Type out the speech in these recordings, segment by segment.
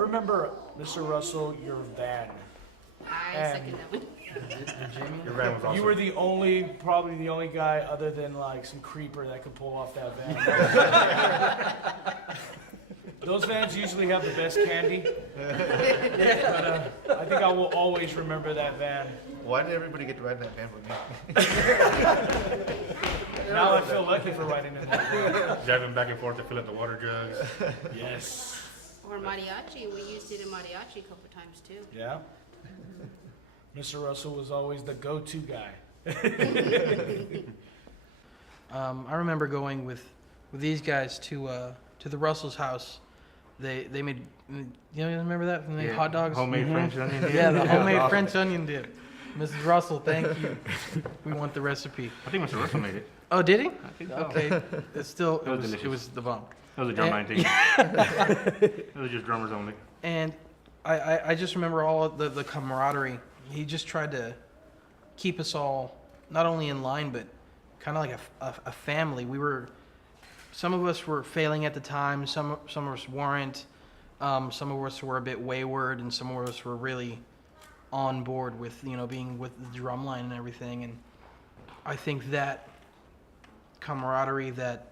remember, Mr. Russell, your van. I second that one. Your van was awesome. You were probably the only guy other than like some creeper that could pull off that van. Those vans usually have the best candy. But I think I will always remember that van. Why did everybody get to ride in that van with me? Now I feel lucky for riding in that van. Driving back and forth to fill up the water jugs. Yes. Or mariachi. We used it in mariachi a couple times too. Yeah. Mr. Russell was always the go-to guy. I remember going with these guys to the Russell's house. They made, remember that? They made hot dogs? Homemade French onion dip. Yeah, the homemade Awesome. French onion dip. Mrs. Russell, thank you. We want the recipe. I think Mr. Russell made it. Oh, did he? I think so. Okay. It's still, It was delicious. it was the bomb. That was a drum line thing. It was just drummers only. And I just remember all of the camaraderie. He just tried to keep us all not only in line, but kind of like a family. Some of us were failing at the time. Some of us weren't. Some of us were a bit wayward, and some of us were really on board with being with the drum line and everything. And I think that camaraderie, that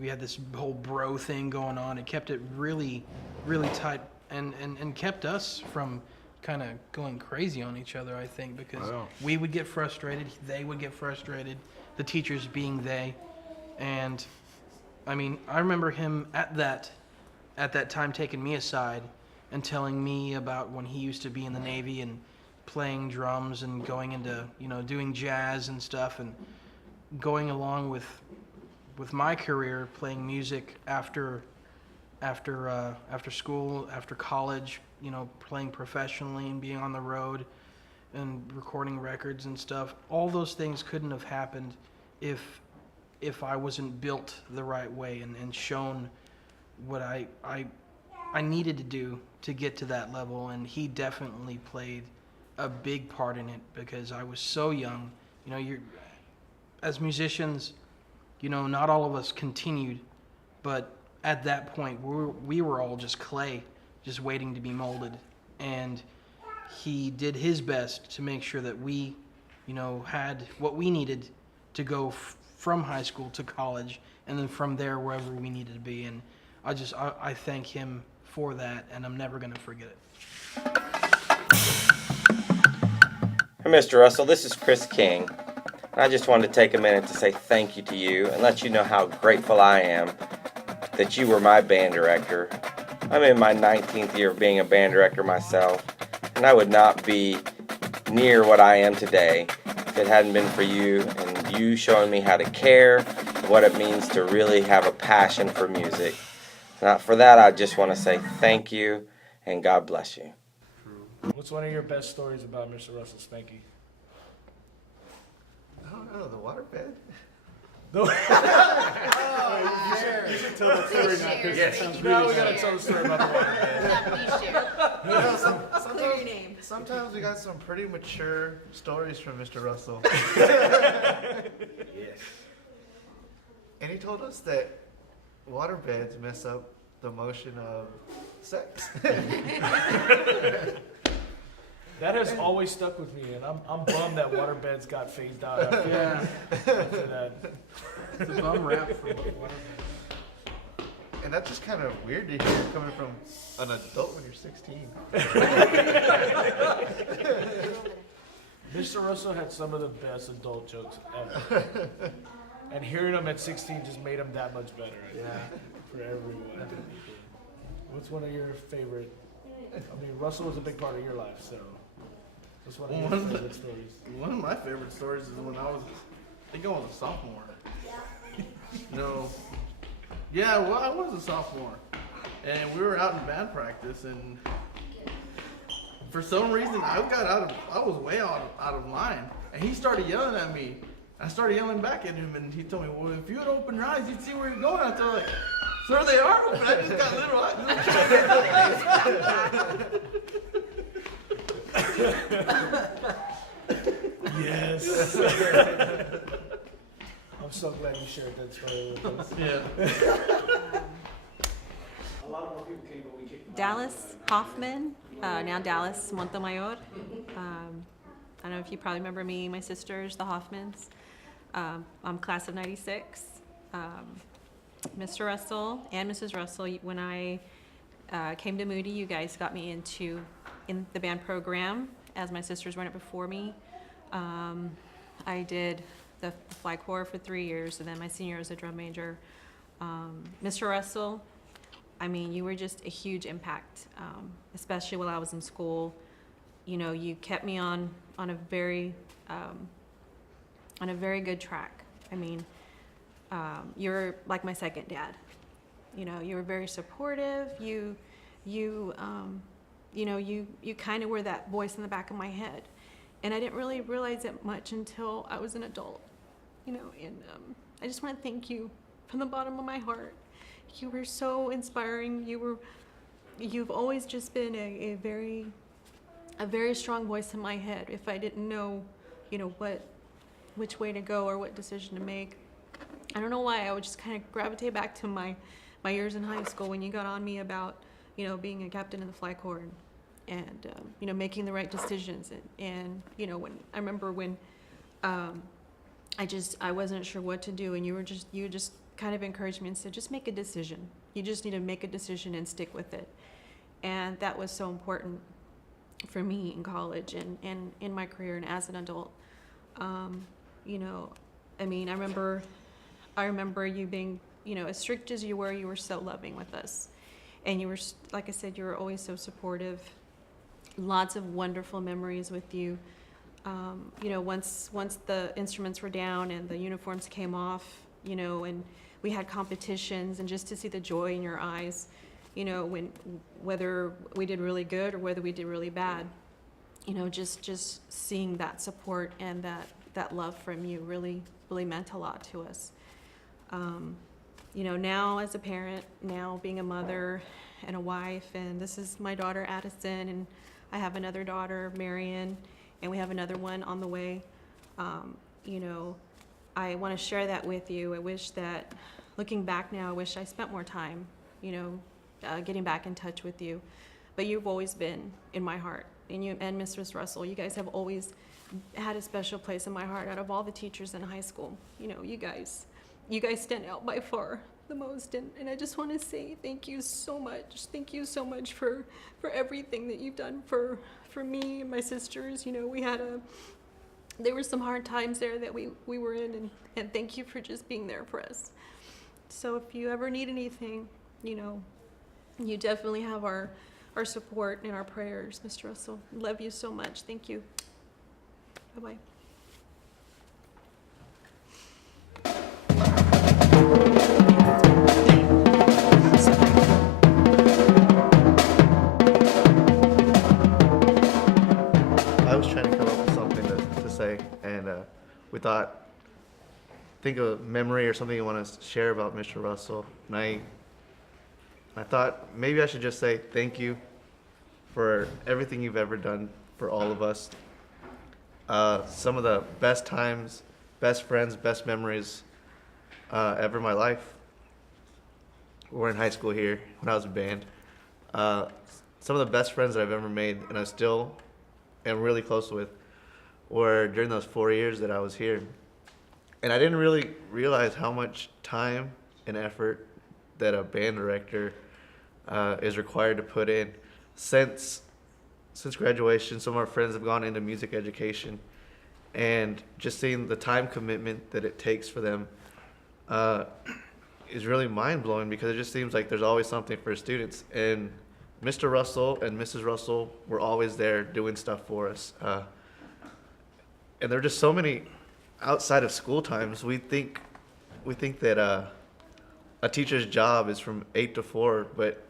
we had this whole bro thing going on, it kept it really, really tight, and kept us from kind of going crazy on each other, I think, because we would get frustrated, they would get frustrated, the teachers being they. And I mean, I remember him at that time taking me aside and telling me about when he used to be in the Navy and playing drums and going into doing jazz and stuff, and going along with my career, playing music after school, after college, playing professionally and being on the road and recording records and stuff. All those things couldn't have happened if I wasn't built the right way and shown what I needed to do to get to that level. And he definitely played a big part in it, because I was so young. As musicians, not all of us continued, but at that point we were all just clay, just waiting to be molded. And he did his best to make sure that we had what we needed to go from high school to college, and then from there wherever we needed to be. And I thank him for that, and I'm never going to forget it. Hey, Mr. Russell, this is Chris King. I just wanted to take a minute to say thank you to you and let you know how grateful I am that you were my band director. I'm in my 19th year of being a band director myself, and I would not be near what I am today if it hadn't been for you and you showing me how to care, what it means to really have a passion for music. Now, for that, I just want to say thank you and God bless you. What's one of your best stories about Mr. Russell Spanky? I don't know, the waterbed? You should tell that story now. Yes. Now we gotta tell the story about the water bed. Please share. Clear your name. Sometimes we got some pretty mature stories from Mr. Russell. Yes. And he told us that waterbeds mess up the motion of sex. That has always stuck with me, and I'm bummed that water beds got phased out after that. It's a bum rap for water. And that's just kind of weird to hear coming from an adult when you're 16. Mr. Russell had some of the best adult jokes ever. And hearing them at 16 just made them that much better. For everyone. What's one of your favorite? I mean, Russell was a big part of your life, so what's one of your favorite stories? One of my favorite stories is when I think I was a sophomore. Yeah, well, I was a sophomore. And we were out in band practice, and for some reason, I was way out of line. And he started yelling at me. I started yelling back at him, and he told me, well, if you would open your eyes, you'd see where you're going. I was like, sir, they are open. I just got little Yes. I'm so glad you shared that story with us. Yeah. Dallas Hoffman, now Dallas Montemayor. I don't know if you probably remember me, my sisters, the Hoffmans. I'm class of 96. Mr. Russell and Mrs. Russell, when I came to Moody, you guys got me in the band program, as my sisters were in it before me. I did the fly corps for 3 years, and then my senior year was a drum major. Mr. Russell, I mean, you were just a huge impact, especially while I was in school. You know, you kept me on a very good track. I mean, you're like my second dad. You know, you were very supportive. You kind of were that voice in the back of my head, and I didn't really realize it much until I was an adult. You know, and I just want to thank you from the bottom of my heart. You were so inspiring. You've always just been a very strong voice in my head. If I didn't know, you know, which way to go or what decision to make, I don't know why, I would just kind of gravitate back to my years in high school when you got on me about, you know, being a captain in the fly corps and you know, making the right decisions. And you know, when I remember when I wasn't sure what to do, and you just kind of encouraged me and said, just make a decision. You just need to make a decision and stick with it. And that was so important for me in college and in my career and as an adult. You know, I mean, I remember you being, you know, as strict as you were so loving with us. And you were, like I said, you were always so supportive. Lots of wonderful memories with you. You know, once the instruments were down and the uniforms came off, you know, and we had competitions, and just to see the joy in your eyes, you know, whether we did really good or whether we did really bad, you know, just seeing that support and that love from you really meant a lot to us. You know, now as a parent, now being a mother and a wife, and this is my daughter Addison, and I have another daughter, Marion, and we have another one on the way. You know, I want to share that with you. I wish that, looking back now, I wish I spent more time, you know, getting back in touch with you. But you've always been in my heart. And you and Mrs. Russell, you guys have always had a special place in my heart out of all the teachers in high school. You know, you guys stand out by far the most. And I just want to say thank you so much. Thank you so much for everything that you've done for me and my sisters. You know, there were some hard times there that we were in, and thank you for just being there for us. So if you ever need anything, you know, you definitely have our support and our prayers, Mr. Russell. Love you so much. Thank you. Bye-bye. I was trying to come up with something to say, and we thought, think of a memory or something you want to share about Mr. Russell. And I thought maybe I should just say thank you for everything you've ever done for all of us. Some of the best times, best friends, best memories ever in my life were in high school here when I was in band. Some of the best friends that I've ever made, and I still am really close with, were during those 4 years that I was here. And I didn't really realize how much time and effort that a band director is required to put in. Since graduation, some of our friends have gone into music education, and just seeing the time commitment that it takes for them is really mind-blowing, because it just seems like there's always something for students. And Mr. Russell and Mrs. Russell were always there doing stuff for us. And there are just so many outside of school times. We think that a teacher's job is from 8 to 4, but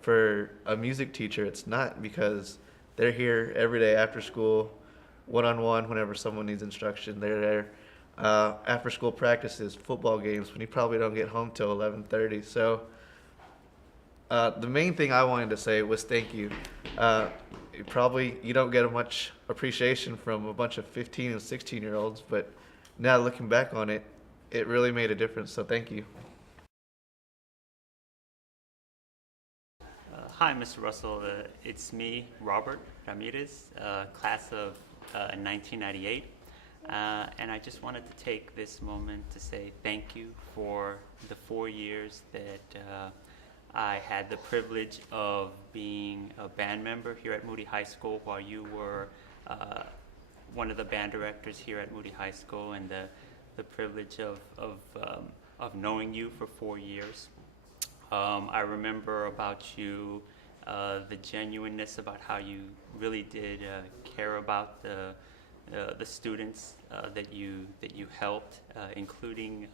for a music teacher, it's not, because they're here every day after school, one-on-one, whenever someone needs instruction. They're there after school practices, football games, when you probably don't get home till 11:30. So the main thing I wanted to say was thank you. You don't get much appreciation from a bunch of 15 and 16-year-olds, but now looking back on it, it really made a difference. So thank you. Hi, Mr. Russell. It's me, Robert Ramirez, class of 1998. And I just wanted to take this moment to say thank you for the 4 years that I had the privilege of being a band member here at Moody High School while you were one of the band directors here at Moody High School, and the privilege of knowing you for 4 years. I remember about you the genuineness about how you really did care about the students that you helped, including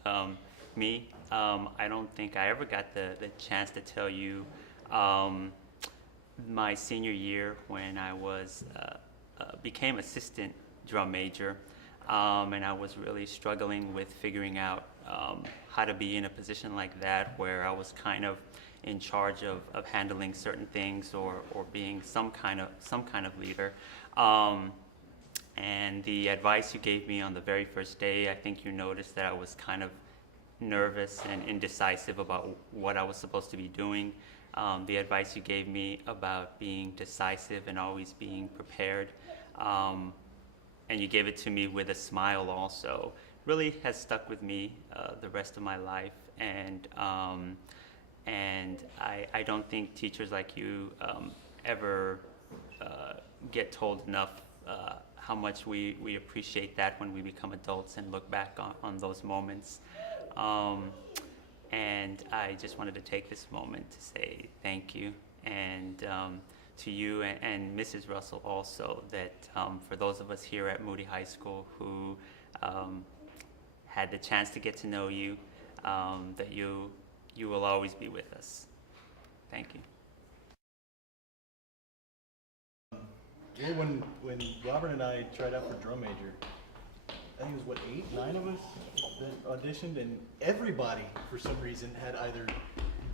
me. I don't think I ever got the chance to tell you my senior year when I was became assistant drum major, and I was really struggling with figuring out how to be in a position like that, where I was kind of in charge of handling certain things or being some kind of leader. And the advice you gave me on the very first day, I think you noticed that I was kind of nervous and indecisive about what I was supposed to be doing. The advice you gave me about being decisive and always being prepared, and you gave it to me with a smile also, really has stuck with me the rest of my life. And I don't think teachers like you ever get told enough how much we appreciate that when we become adults and look back on those moments. And I just wanted to take this moment to say thank you, and to you and Mrs. Russell also, that for those of us here at Moody High School who had the chance to get to know you, that you will always be with us. Thank you. Well, when Robert and I tried out for drum major, I think it was what, 8, 9 of us that auditioned, and everybody for some reason had either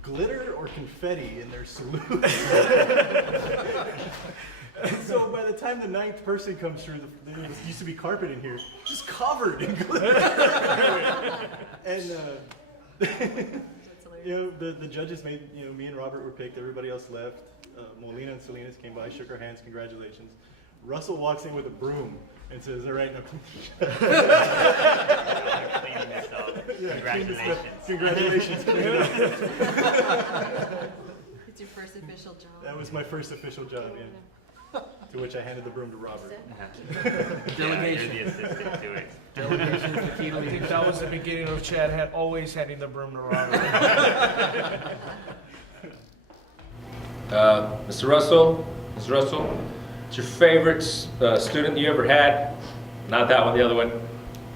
glitter or confetti in their salute. And so by the time the 9th person comes through, there used to be carpet in here, just covered in glitter. And the judges made, me and Robert were picked, everybody else left. Molina and Salinas came by, shook our hands, congratulations. Russell walks in with a broom and says, all right, now Cleaning this up. yeah, Congratulations. Congratulations. It's your first official job. That was my first official job, yeah. To which I handed the broom to Robert. Delegation. You're the assistant to it. Delegation is the key to I think leadership. that was the beginning of Chad always handing the broom to Robert. Mr. Russell, it's your favorite student you ever had? Not that one, the other one.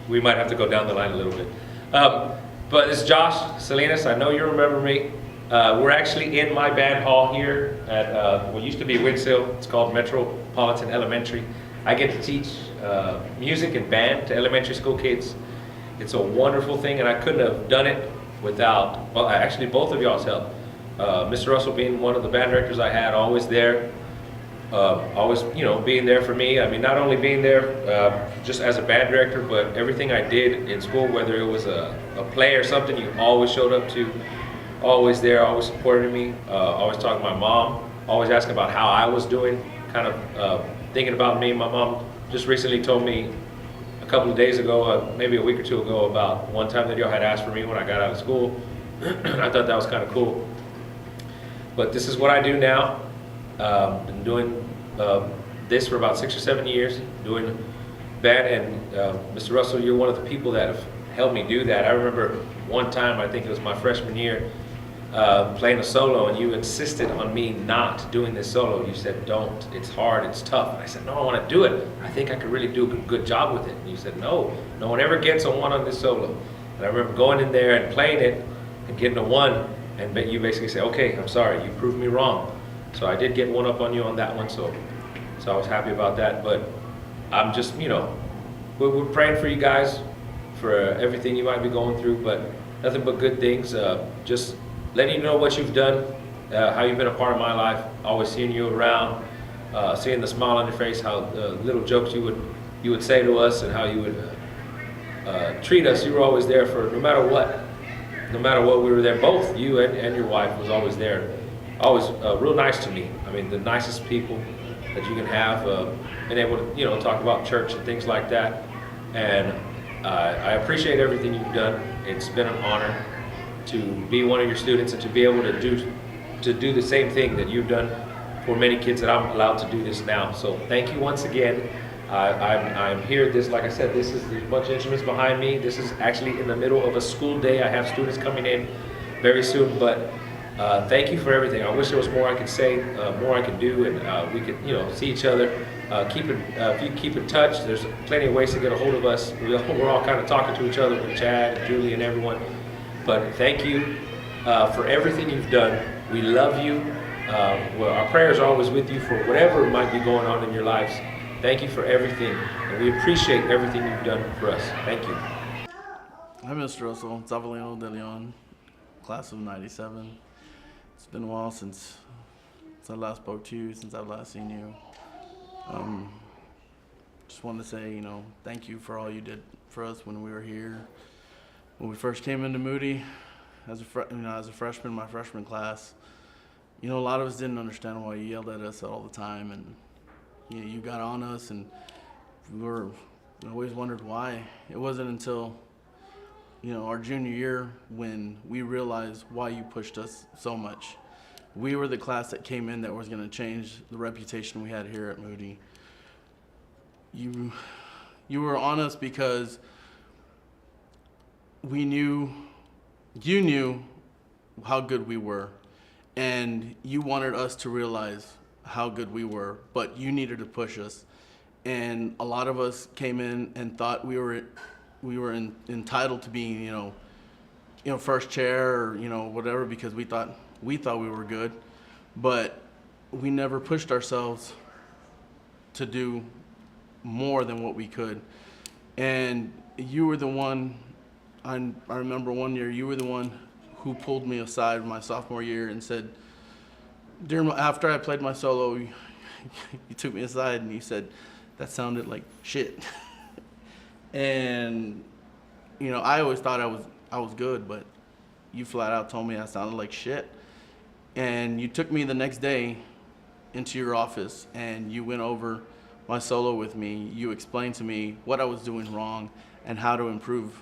We might have to go down the line a little bit. But it's Josh Salinas. I know you remember me. We're actually in my band hall here at what used to be Winsill. It's called Metropolitan Elementary. I get to teach music and band to elementary school kids. It's a wonderful thing, and I couldn't have done it without, well, actually both of y'all's help. Mr. Russell being one of the band directors I had, always there, always, being there for me. I mean, not only being there just as a band director, but everything I did in school, whether it was a play or something, you always showed up to, always there, always supported me, always talking to my mom, always asking about how I was doing, kind of thinking about me. My mom just recently told me a couple of days ago, maybe a week or two ago, about one time that y'all had asked for me when I got out of school. I thought that was kind of cool. But this is what I do now. Been doing this for about 6 or 7 years, doing band, and Mr. Russell, you're one of the people that have helped me do that. I remember one time, I think it was my freshman year, playing a solo, and you insisted on me not doing this solo. You said, don't, it's hard, it's tough. And I said, no, I want to do it. I think I could really do a good job with it. And you said, no one ever gets a 1 on this solo. And I remember going in there and playing it and getting a 1. And you basically say, okay, I'm sorry, you proved me wrong. So I did get 1 up on you on that one, so I was happy about that. But I'm just, we're praying for you guys, for everything you might be going through, but nothing but good things. Just letting you know what you've done, how you've been a part of my life, always seeing you around, seeing the smile on your face, how little jokes you would say to us, and how you would treat us. You were always there for no matter what. No matter what, we were there. Both you and your wife was always there always real nice to me. I mean, the nicest people that you can have, been able to, you know, talk about church and things like that. And I appreciate everything you've done. It's been an honor to be one of your students and to be able to do the same thing that you've done for many kids that I'm allowed to do this now. So thank you once again. I'm here. This, like I said, there's a bunch of instruments behind me. This is actually in the middle of a school day. I have students coming in very soon, but thank you for everything. I wish there was more I could say, more I could do, and we could, you know, see each other. If you keep in touch, there's plenty of ways to get a hold of us. We're all kind of talking to each other with Chad and Julie and everyone. But thank you for everything you've done. We love you. Well, our prayers are always with you for whatever might be going on in your lives. Thank you for everything, and we appreciate everything you've done for us. Thank you. Hi, Mr. Russell. It's Avelino De Leon, class of '97. It's been a while since I last spoke to you, since I've last seen you. Just wanted to say, you know, thank you for all you did for us when we were here. When we first came into Moody, as a freshman, my freshman class, you know, a lot of us didn't understand why you yelled at us all the time, and you got on us, and we always wondered why. It wasn't until, you know, our junior year when we realized why you pushed us so much. We were the class that came in that was going to change the reputation we had here at Moody. You were on us because you knew how good we were, and you wanted us to realize how good we were, but you needed to push us. And a lot of us came in and thought we were entitled to being, you know, first chair or, you know, whatever, because we thought we were good, but we never pushed ourselves to do more than what we could. And you were the one, I remember one year, you were the one who pulled me aside my sophomore year and said, after I played my solo, you took me aside and you said, that sounded like shit. And, you know, I always thought I was good, but you flat out told me I sounded like shit. And you took me the next day into your office and you went over my solo with me. You explained to me what I was doing wrong and how to improve.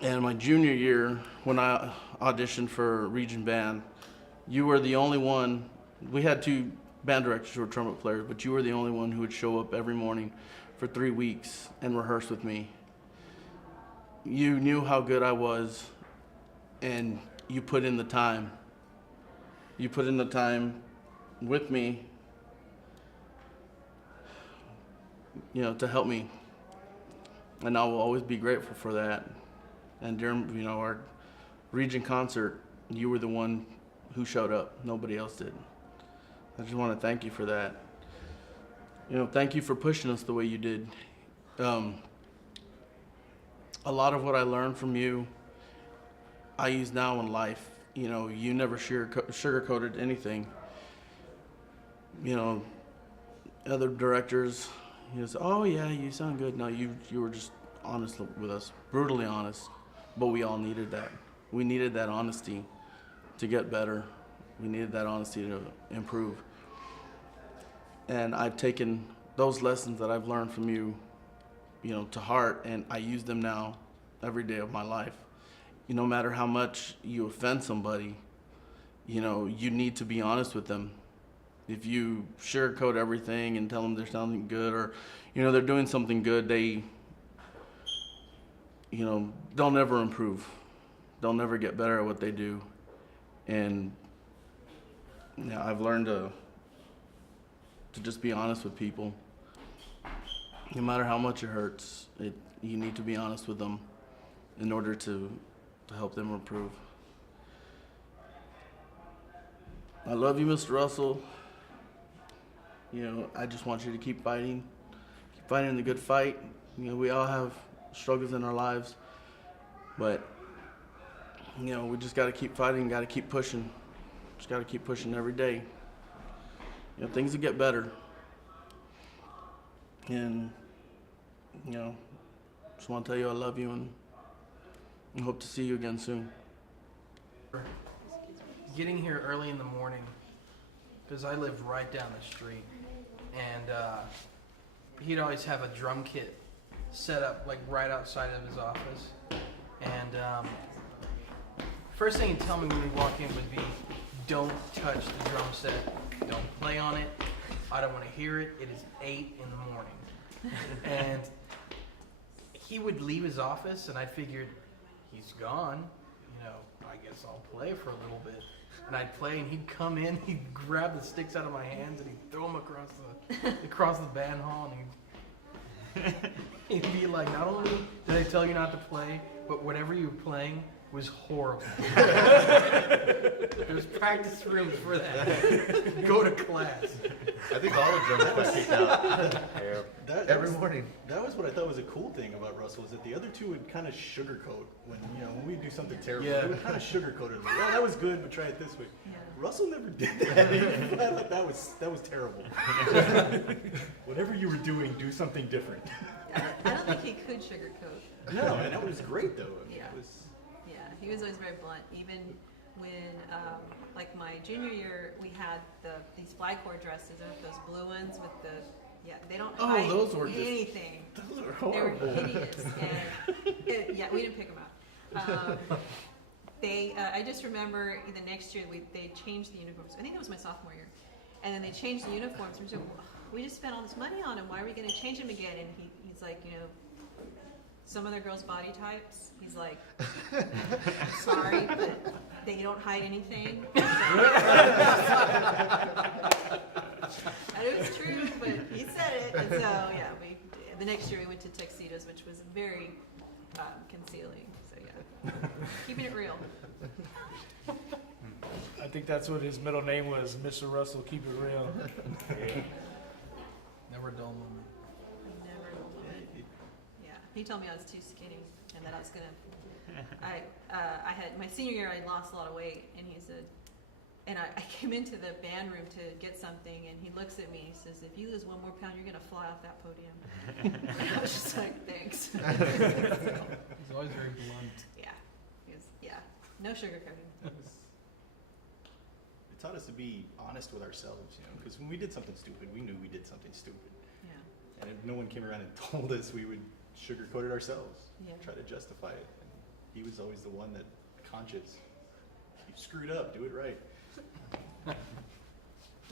And my junior year, when I auditioned for Region Band, you were the only one. We had two band directors who were trumpet players, but you were the only one who would show up every morning for 3 weeks and rehearse with me. You knew how good I was, and you put in the time. You put in the time with me, you know, to help me. And I will always be grateful for that. And during, you know, our region concert, you were the one who showed up. Nobody else did. I just want to thank you for that. You know, thank you for pushing us the way you did. A lot of what I learned from you, I use now in life. You know, you never sugarcoated anything. You know, other directors, you say, oh yeah, you sound good. No, you were just honest with us, brutally honest. But we all needed that. We needed that honesty to get better. We needed that honesty to improve. And I've taken those lessons that I've learned from you, you know, to heart, and I use them now every day of my life. You know, no matter how much you offend somebody, you know, you need to be honest with them. If you sugarcoat everything and tell them they're sounding good, or, you know, they're doing something good, they, you know, they'll never improve. They'll never get better at what they do. And, you know, I've learned to just be honest with people. No matter how much it hurts, you need to be honest with them in order to help them improve. I love you, Mr. Russell. You know, I just want you to keep fighting the good fight. You know, we all have struggles in our lives, but, you know, we just got to keep fighting, got to keep pushing. Just got to keep pushing every day. You know, things will get better. And, you know, just want to tell you I love you and hope to see you again soon. getting here early in the morning because I live right down the street, and he'd always have a drum kit set up like right outside of his office. And first thing he'd tell me when we walk in would be, "Don't touch the drum set. Don't play on it. I don't want to hear it. It is 8 in the morning." And he would leave his office, and I figured, he's gone. You know, I guess I'll play for a little bit. And I'd play, and he'd come in, he'd grab the sticks out of my hands, and he'd throw them across the band hall, and he'd be like, "Not only did I tell you not to play, but whatever you were playing was horrible." There's practice rooms for that. Go to class. I think all the drummers got kicked out That every was- morning. That was what I thought was a cool thing about Russell, is that the other two would kind of sugarcoat when we do something terrible. Yeah. They would kind of sugarcoat it. Like, "Oh, that was good, but try it this way." Russell never did that. I thought that was terrible. Whatever you were doing, do something different. I don't think he could sugarcoat. No, and that was great though. I mean, Yeah. it was, Yeah, he was always very blunt. Even when, like my junior year, we had these fly cord dresses, those blue ones with the, they don't Oh, hide those were just- anything. Those are They were horrible. hideous. And we didn't pick them out. I just remember the next year they changed the uniforms. I think that was my sophomore year. And then they changed the uniforms. We said, "We just spent all this money on them. Why are we going to change them again?" And he's like, some other girls' body types. He's like, "Sorry, but they don't hide anything." And it was true, but he said it. And so, the next year we went to tuxedos, which was very concealing. So, keeping it real. I think that's what his middle name was, Mr. Russell. Keep it real. Never a dull moment. Never a moment. Yeah, he told me I was too skinny and that I was gonna. I had my senior year. I lost a lot of weight, and he said, and I came into the band room to get something, and he looks at me. He says, "If you lose 1 more pound, you're gonna fly off that podium." And I was just like, "Thanks." He's always very blunt. No sugarcoating. it taught us to be honest with ourselves, because when we did something stupid, we knew we did something stupid. Yeah. And if no one came around and told us, we would sugarcoat it ourselves, Yeah. try to justify it. And he was always the one that conscious. You screwed up, do it right.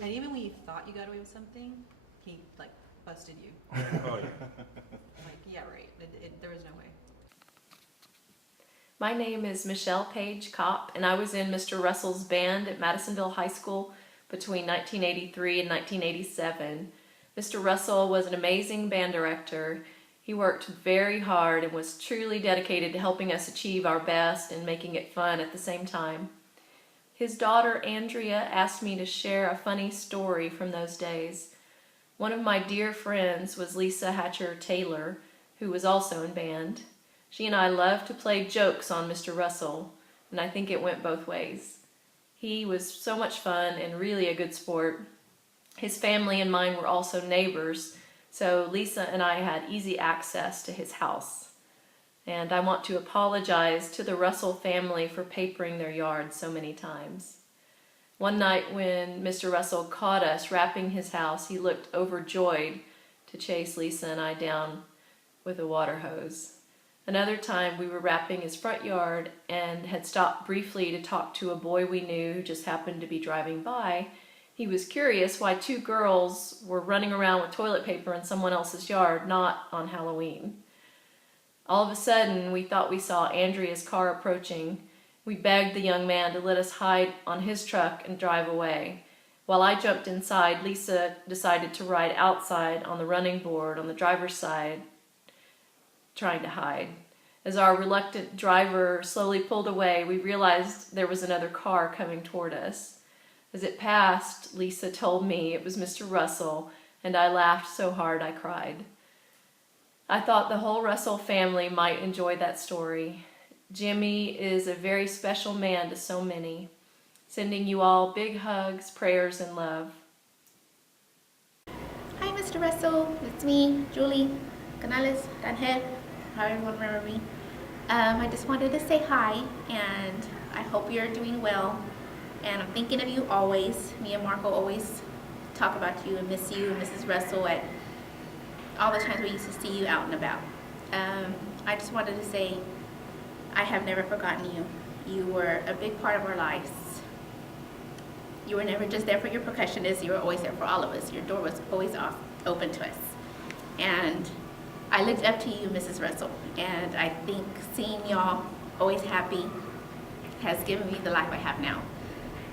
And even when you thought you got away with something, he busted you. Oh, yeah. Yeah, right. There was no way. My name is Michelle Page Kopp, and I was in Mr. Russell's band at Madisonville High School between 1983 and 1987. Mr. Russell was an amazing band director. He worked very hard and was truly dedicated to helping us achieve our best and making it fun at the same time. His daughter Andrea asked me to share a funny story from those days. One of my dear friends was Lisa Hatcher Taylor, who was also in band. She and I loved to play jokes on Mr. Russell, and I think it went both ways. He was so much fun and really a good sport. His family and mine were also neighbors, so Lisa and I had easy access to his house. And I want to apologize to the Russell family for papering their yard so many times. One night when Mr. Russell caught us wrapping his house, he looked overjoyed to chase Lisa and I down with a water hose. Another time we were wrapping his front yard and had stopped briefly to talk to a boy we knew who just happened to be driving by. He was curious why 2 girls were running around with toilet paper in someone else's yard, not on Halloween. All of a sudden, we thought we saw Andrea's car approaching. We begged the young man to let us hide on his truck and drive away. While I jumped inside, Lisa decided to ride outside on the running board on the driver's side, trying to hide. As our reluctant driver slowly pulled away, we realized there was another car coming toward us. As it passed, Lisa told me it was Mr. Russell, and I laughed so hard I cried. I thought the whole Russell family might enjoy that story. Jimmy is a very special man to so many. Sending you all big hugs, prayers, and love. Hi, Mr. Russell. It's me, Julie Canales, Danher, how everyone remember me. I just wanted to say hi, and I hope you're doing well. And I'm thinking of you always. Me and Marco always talk about you and miss you and Mrs. Russell at all the times we used to see you out and about. I just wanted to say I have never forgotten you. You were a big part of our lives. You were never just there for your percussionists. You were always there for all of us. Your door was always open to us. And I looked up to you, Mrs. Russell. And I think seeing y'all always happy has given me the life I have now.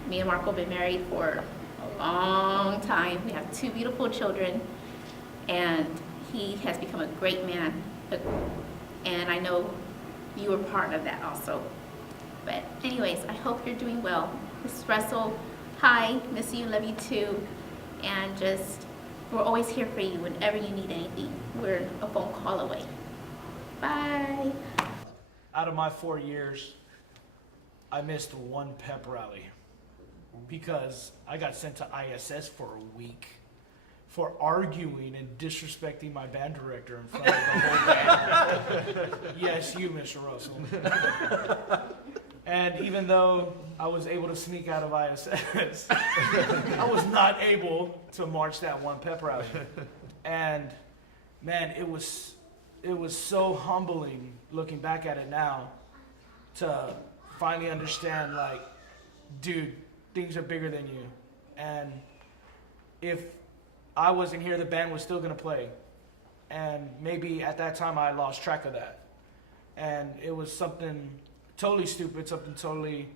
Me and Marco have been married for a long time. We have 2 beautiful children. And he has become a great man. And I know you were part of that also. But anyways, I hope you're doing well. Mrs. Russell, hi, miss you, love you too. And just, we're always here for you whenever you need anything. We're a phone call away. Bye. Out of my 4 years, I missed 1 pep rally because I got sent to ISS for a week for arguing and disrespecting my band director in front of the whole band. Yes, you, Mr. Russell. And even though I was able to sneak out of ISS, I was not able to march that 1 pep rally. And man, it was so humbling looking back at it now to finally understand, like, dude, things are bigger than you. And if I wasn't here, the band was still gonna play. And maybe at that time I lost track of that. And it was something totally stupid, something totally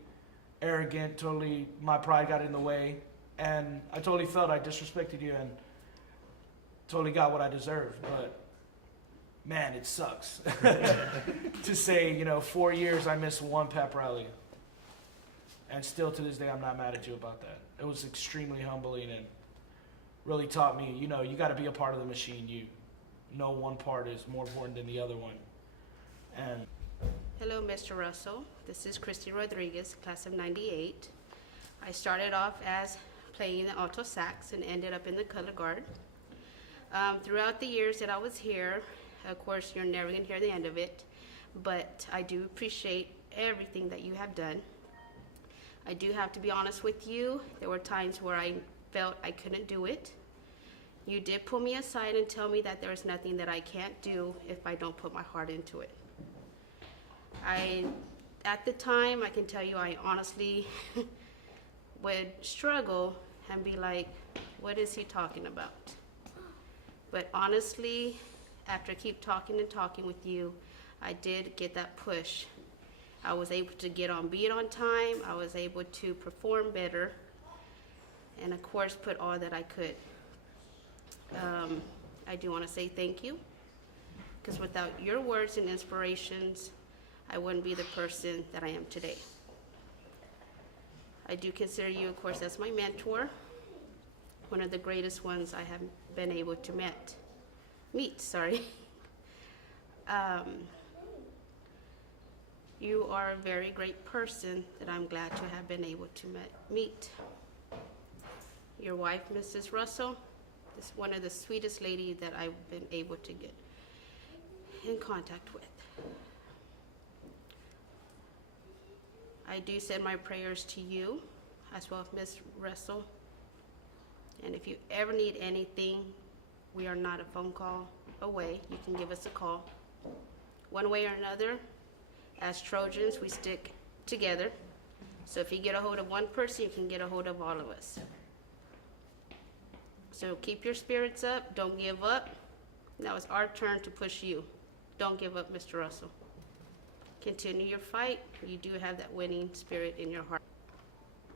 arrogant, totally, my pride got in the way. And I totally felt I disrespected you and totally got what I deserved. But man, it sucks to say, 4 years I missed 1 pep rally. And still to this day, I'm not mad at you about that. It was extremely humbling and really taught me, you got to be a part of the machine. No one part is more important than the other one. And Hello, Mr. Russell. This is Christy Rodriguez, class of 98. I started off as playing the alto sax and ended up in the color guard. Throughout the years that I was here, of course, you're never going to hear the end of it, but I do appreciate everything that you have done. I do have to be honest with you. There were times where I felt I couldn't do it. You did pull me aside and tell me that there's nothing that I can't do if I don't put my heart into it. At the time, I can tell you, I honestly would struggle and be like, what is he talking about? But honestly, after I keep talking and talking with you, I did get that push. I was able to get on beat on time. I was able to perform better. And of course, put all that I could. I do want to say thank you, because without your words and inspirations, I wouldn't be the person that I am today. I do consider you, of course, as my mentor, one of the greatest ones I have been able to meet. You are a very great person that I'm glad to have been able to meet. Your wife, Mrs. Russell, is one of the sweetest ladies that I've been able to get in contact with. I do send my prayers to you, as well as Ms. Russell. And if you ever need anything, we are not a phone call away. You can give us a call. One way or another, as Trojans, we stick together. So if you get a hold of one person, you can get a hold of all of us. So keep your spirits up. Don't give up. Now it's our turn to push you. Don't give up, Mr. Russell. Continue your fight. You do have that winning spirit in your heart.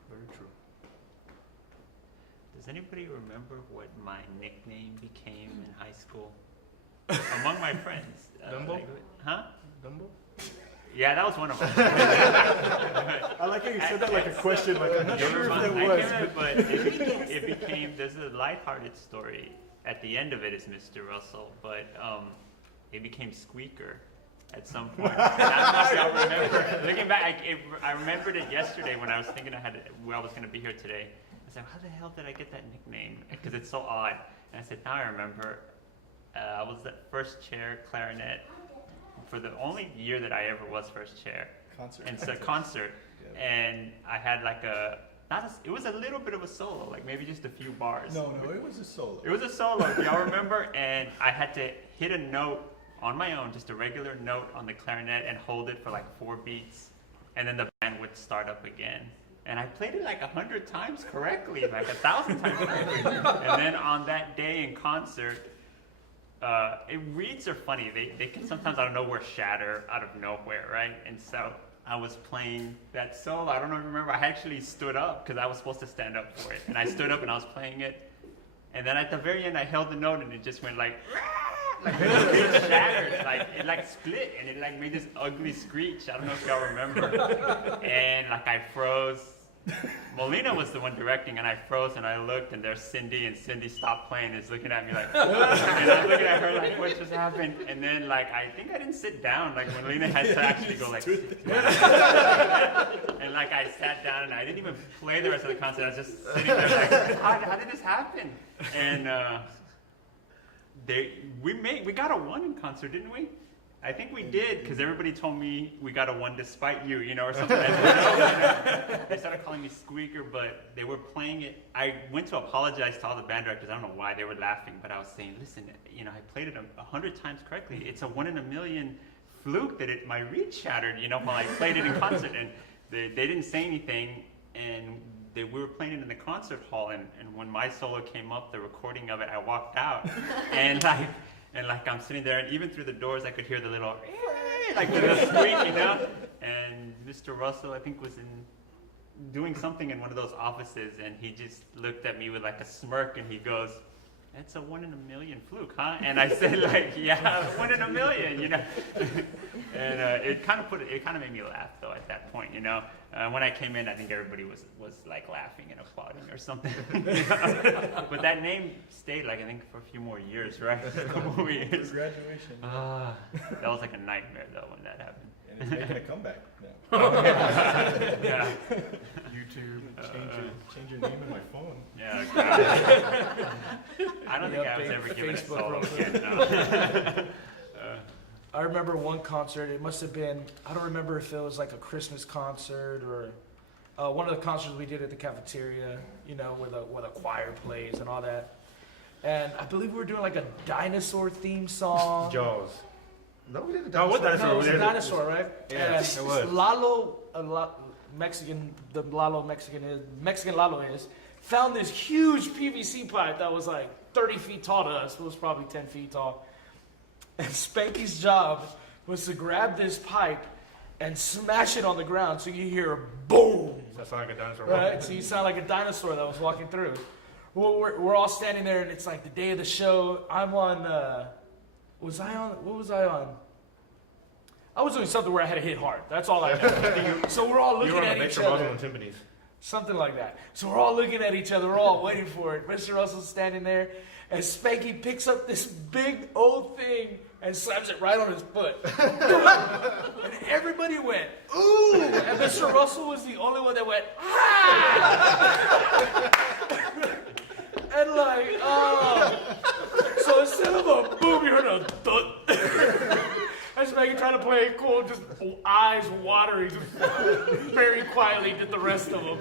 Very true. Does anybody remember what my nickname became in high school? Among my friends. Dumbo? Huh? Dumbo? Yeah, that was one of them. I like how you said that like a question, like I'm not sure if that was. But it became, there's a lighthearted story. At the end of it is Mr. Russell, but it became Squeaker at some point. And that's what I remember. Looking back, I remembered it yesterday when I was thinking I was going to be here today. I said, how the hell did I get that nickname? Because it's so odd. And I said, now I remember. I was the first chair clarinet for the only year that I ever was first chair. Concert. And it's a concert. Yeah. And I had like a it was a little bit of a solo, like maybe just a few bars. No, it was a solo. It was a solo, if y'all remember, and I had to hit a note on my own, just a regular note on the clarinet, and hold it for like 4 beats, and then the band would start up again. And I played it like 100 times correctly, like 1,000 times correctly. And then on that day in concert, reeds are funny. They can sometimes out of nowhere shatter out of nowhere, right? And so I was playing that solo. I don't know if you remember. I actually stood up because I was supposed to stand up for it. And I stood up and I was playing it. And then at the very end, I held the note and it just went like, like it shattered. Like it like split and it like made this ugly screech. I don't know if y'all remember. And like I froze. Molina was the one directing, and I froze, and I looked, and there's Cindy, and Cindy stopped playing, and is looking at me like, and I'm looking at her like, what just happened? And then like, I think I didn't sit down, like Molina had to actually go like, sit down. And like I sat down, and I didn't even play the rest of the concert. I was just sitting there like, how did this happen? And we got a 1 in concert, didn't we? I think we did, because everybody told me we got a 1 despite you, you know, or something. They started calling me Squeaker, but they were playing it. I went to apologize to all the band directors. I don't know why they were laughing, but I was saying, listen, you know, I played it 100 times correctly. It's a 1 in a million fluke that my reed shattered, you know, while I played it in concert. And they didn't say anything, and we were playing it in the concert hall. And when my solo came up, the recording of it, I walked out, and I'm sitting there, and even through the doors, I could hear the little, like the little squeak, you know? And Mr. Russell, I think, was doing something in one of those offices, and he just looked at me with like a smirk, and he goes, "That's a 1 in a million fluke, huh?" And I said, like, yeah, 1 in a million, you know? And it kind of made me laugh, though, at that point, you know? When I came in, I think everybody was like laughing and applauding or something. But that name stayed, like, I think for a few more years, right? A couple more years. Graduation. That was like a nightmare, though, when that happened. And it's making a comeback now. Yeah. YouTube. Change your name in my phone. Yeah. I don't think I was ever given a solo kid, no. I remember one concert. It must have been, I don't remember if it was like a Christmas concert or one of the concerts we did at the cafeteria, you know, where the choir plays and all that. And I believe we were doing like a dinosaur theme song. Jaws. No, we did a No, what dinosaur? No, it was a dinosaur, right? Yeah, and it was. Mexican Lalo is, found this huge PVC pipe that was like 30 feet tall to us. It was probably 10 feet tall. And Spanky's job was to grab this pipe and smash it on the ground so you hear a boom. That sounds like a dinosaur. Right? So you sound like a dinosaur that was walking through. Well, we're all standing there, and it's like the day of the show. I'm on, what was I on? I was doing something where I had to hit hard. That's all I know. So we're all looking at each other. Timpanis. Something like that. So we're all looking at each other. We're all waiting for it. Mr. Russell's standing there, and Spanky picks up this big old thing and slams it right on his foot. And everybody went, ooh! And Mr. Russell was the only one that went, ah! And like, oh. So instead of a boom, you heard a thud. And Spanky trying to play it cool, just eyes watering, just very quietly did the rest of them.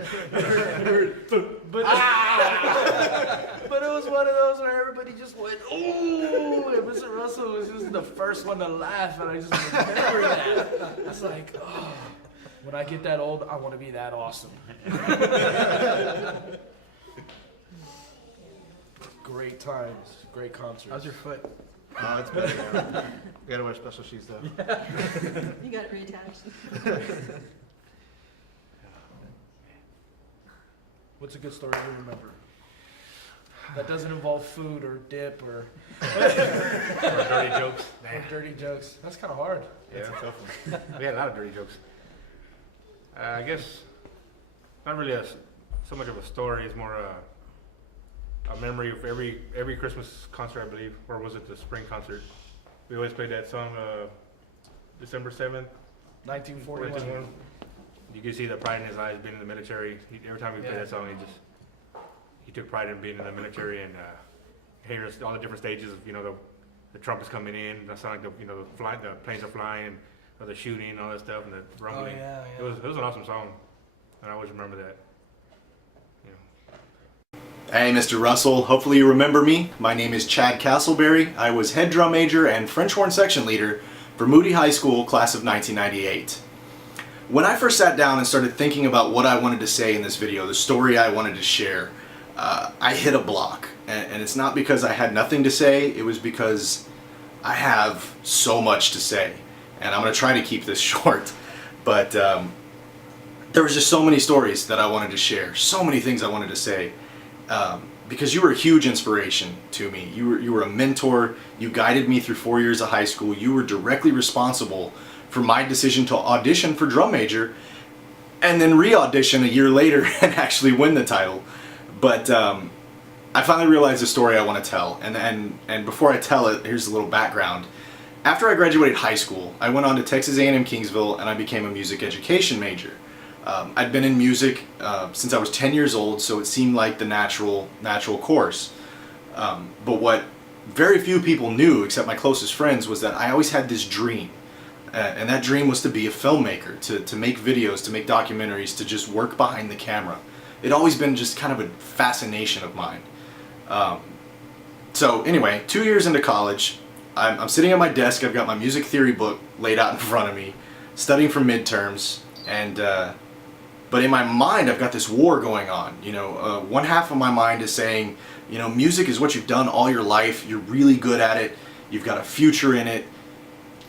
But it was one of those where everybody just went, ooh, and Mr. Russell was just the first one to laugh, and I just remember that. I was like, oh, when I get that old, I want to be that awesome. Great times, great concerts. How's your foot? Oh, it's better now. We gotta wear special shoes though. You got it reattached. What's a good story you remember? That doesn't involve food or dip or dirty jokes. or dirty jokes. That's kind of hard. Yeah, that's a tough one. We had a lot of dirty jokes. I guess not really so much of a story. It's more a memory of every Christmas concert, I believe, or was it the spring concert? We always played that song, December 7th, 1941. You can see the pride in his eyes being in the military. Every time we played that song, he took pride in being in the military and hearing all the different stages of, you know, the trumpets coming in. That sound like the planes are flying, or the shooting and all that stuff and the rumbling. Oh, yeah. It was an awesome song, and I always remember that. Hey, Mr. Russell. Hopefully you remember me. My name is Chad Castleberry. I was head drum major and French horn section leader for Moody High School, class of 1998. When I first sat down and started thinking about what I wanted to say in this video, the story I wanted to share, I hit a block. And it's not because I had nothing to say, it was because I have so much to say. And I'm going to try to keep this short. But there was just so many stories that I wanted to share, so many things I wanted to say. Because you were a huge inspiration to me. You were a mentor. You guided me through 4 years of high school. You were directly responsible for my decision to audition for drum major and then re-audition a year later and actually win the title. But I finally realized the story I want to tell. And before I tell it, here's a little background. After I graduated high school, I went on to Texas A&M Kingsville and I became a music education major. I'd been in music since I was 10 years old, so it seemed like the natural course. But what very few people knew, except my closest friends, was that I always had this dream. And that dream was to be a filmmaker, to make videos, to make documentaries, to just work behind the camera. It'd always been just kind of a fascination of mine. So anyway, 2 years into college, I'm sitting at my desk, I've got my music theory book laid out in front of me, studying for midterms, and but in my mind I've got this war going on. You know, one half of my mind is saying, you know, music is what you've done all your life, you're really good at it, you've got a future in it,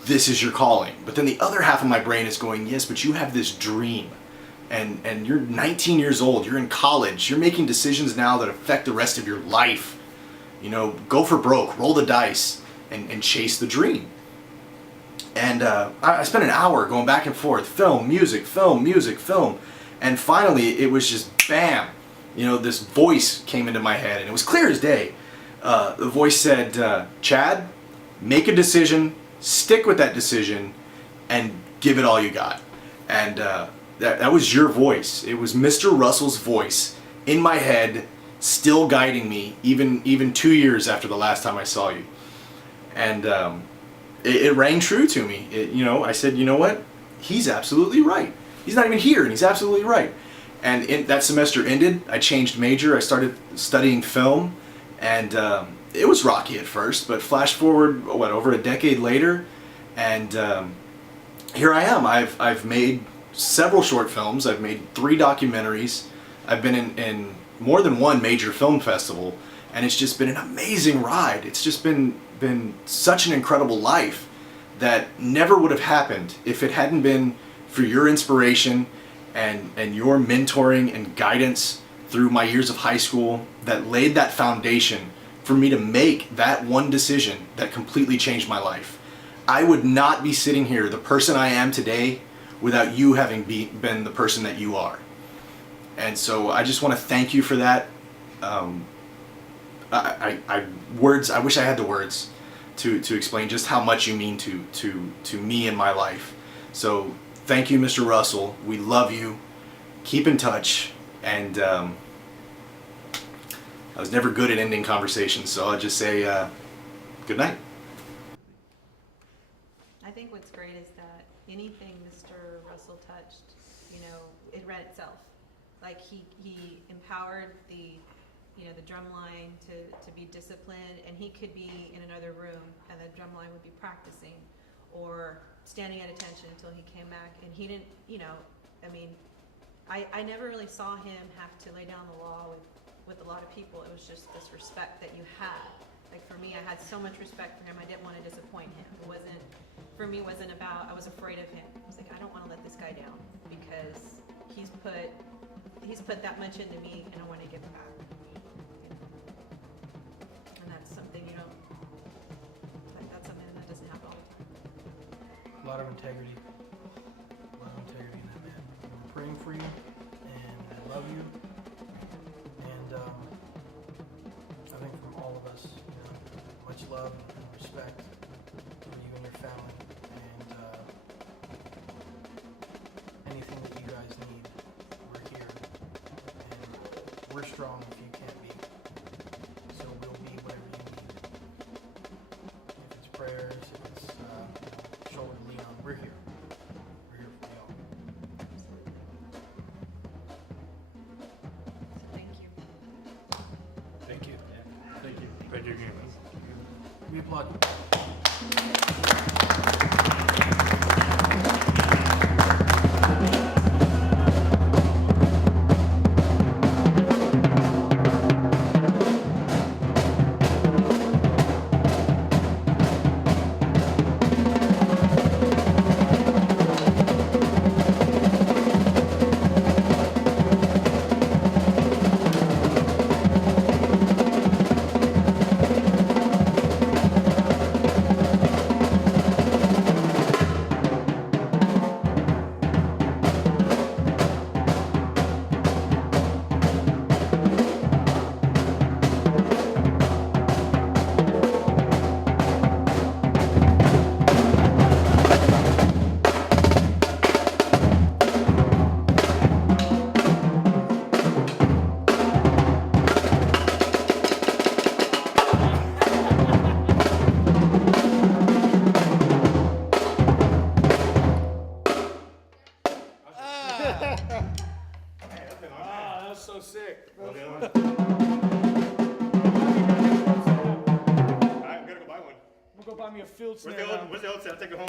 this is your calling. But then the other half of my brain is going, yes, but you have this dream, and you're 19 years old, you're in college, you're making decisions now that affect the rest of your life. You know, go for broke, roll the dice, and chase the dream. And I spent an hour going back and forth, film, music, film. And finally, it was just bam. You know, this voice came into my head, and it was clear as day. The voice said, Chad, make a decision, stick with that decision, and give it all you got. And that was your voice. It was Mr. Russell's voice in my head, still guiding me, even 2 years after the last time I saw you. And it rang true to me. You know, I said, you know what? He's absolutely right. He's not even here, and he's absolutely right. And that semester ended. I changed major. I started studying film, and it was rocky at first. But flash forward, over a decade later, and here I am. I've made several short films. I've made 3 documentaries. I've been in more than one major film festival, and it's just been an amazing ride. It's just been such an incredible life that never would have happened if it hadn't been for your inspiration and your mentoring and guidance through my years of high school that laid that foundation for me to make that one decision that completely changed my life. I would not be sitting here, the person I am today, without you having been the person that you are. And so I just want to thank you for that. I wish I had the words to explain just how much you mean to me in my life. So thank you, Mr. Russell. We love you. Keep in touch. And I was never good at ending conversations, so I'll just say good night. I think what's great is that anything Mr. Russell touched, you know, it read itself. Like he empowered the drum line to be disciplined, and he could be in another room and the drum line would be practicing or standing at attention until he came back. And he didn't, you know, I mean, I never really saw him have to lay down the law with a lot of people. It was just this respect that you had. Like for me, I had so much respect for him. I didn't want to disappoint him. It wasn't about, I was afraid of him. I was like, I don't want to let this guy down because he's put that much into me, and I want to give back. And that's something, you know, that's something that doesn't happen all the time. A lot of integrity. A lot of integrity in that man. I'm praying for you, and I love you. And I think from all of us, you know, much love and respect for you and your family. And anything that you guys need, we're here. And we're strong if you can't be. So we'll be whatever you need. If it's prayers, if it's shoulder to lean on, we're here. We're here for y'all. So thank you. Spread your dreams. We applaud. Ah, that's so sick. I'm gonna go buy one. I'm gonna go buy me a field Where's snare. the old set? I'll take it home.